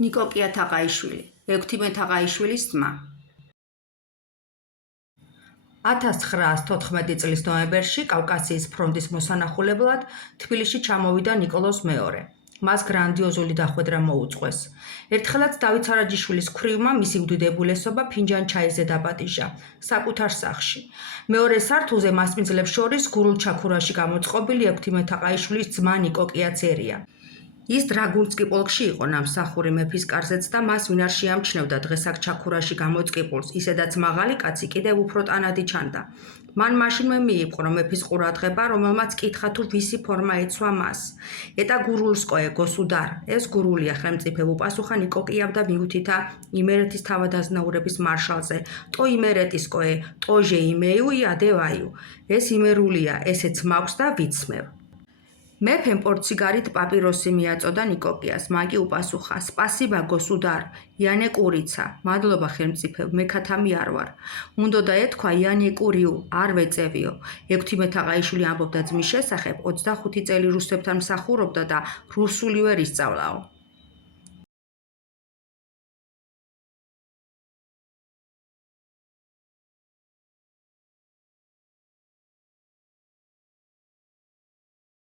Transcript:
ნიკოკია თაყაიშვილი, ექვთიმე თაყაიშვილის ძმა. 1914 წლის ნოემბერში კავკასიის ფრონტის მოსანახულებლად თბილისში ჩამოვიდა ნიკოლოზ მეორე. მას გრანდიოზული დახვედრა მოუწყვეს. ერთხელაც დავით სარაჯიშვილის ქვრივმა მისი უდიდებულესობა ფინჯან ჩაიზე დაპატიჟა საკუთარ სახლში. მეორე სართულზე მასპინძლებს შორის გურულჩაქურაში გამოწყობილი ექვთიმე თაყაიშვილის ძმა ნიკოკიაც ერია. ის დრაგუნსკი პოლკში იყო ნამსახური მეფის კარზეც და მას ვინარ შეამჩნევდა დღესაკ ჩაქურაში გამოწყებულს, ისედაც მაღალი კაცი კიდევ უფრო ტანადი ჩანდა. მან მაშინვე მიიპყრო მეფის ყურადღება, რომელმაც კითხა თუ ვისი ფორმა ეცვა მას. ეტა გურულსკოე გოსუდარ, ეს გურულია ხელმწიფე უპასუხა ნიკოკიამ და მიუთითა იმერეთის თავადაზნაურების მარშალზე, ტო იმერეტისკოე, ტოჟე იმეიუ ადევაიუ. ეს იმერულია, ესეც მაქვს და ვიცმევ. მეფემ პორტსიგარით პაპიროსი მიაწოდა ნიკოკიას, მან კი უპასუხა: სპასიბა გოსუდარ, იანე კურიცა, მადლობა ხელმწიფე, მე ქათამი არ ვარ. უნდოდა ეთქვა იანე კურიუ, არ ვეწევიო. ექვთიმე თაყაიშვილი ამბობდა ძმის შესახებ, 25 წელი რუსებთან მსახურობდა და რუსული ვერ ისწავლაო.